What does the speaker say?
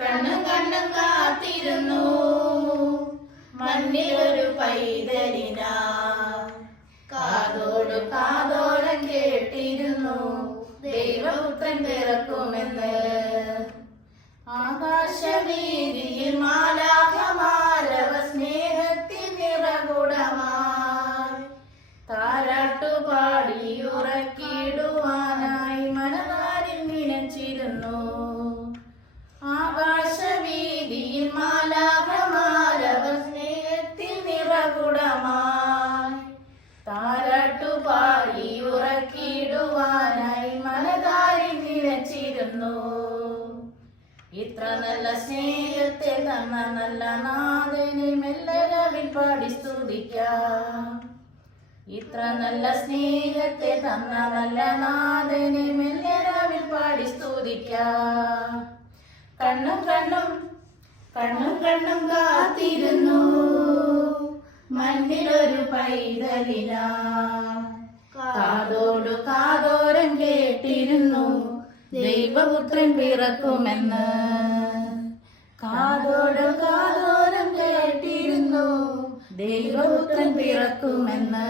കണ്ണും കണ്ണും കാത്തിരുന്നു മണ്ണിലൊരു പൈതലിനാ. കാതോട് കാതോരം കേട്ടിരുന്നു ദൈവപുത്രൻ പിറക്കുമെന്ന്. ആകാശവീതിയിൽ മാലാഖമാരവ സ്നേഹത്തിൻ നിറകുടമായി താരാട്ടുപാടി ഉറക്കിടുവാനായി മനതാരിൽ നിനച്ചിരുന്നു. ആകാശവീതിയിൽ മാലാഖമാരവ സ്നേഹത്തിൻ നിറകുടമായി താരാട്ടുപാടി ഉറക്കിടുവാനായി മനതാരിൽ നിനച്ചിരുന്നു. ഇത്ര നല്ല സ്നേഹത്തെ തന്ന നല്ല നാഥനെ മെല്ലരവിൽ പാടി സ്തുതിക്കാം. ഇത്ര നല്ല സ്നേഹത്തെ തന്ന നല്ല നാഥനെ മെല്ലരവിൽ പാടി സ്തുതിക്കാം. കണ്ണും കണ്ണും കണ്ണും കണ്ണും കാത്തിരുന്നു മണ്ണിലൊരു പൈതലിനാ. കാതോടു കാതോരം കേട്ടിരുന്നു ദൈവപുത്രൻ പിറക്കുമെന്ന്. കാതോട് കാതോരം കേട്ടിരുന്നു ദൈവപുത്രൻ പിറക്കുമെന്ന്.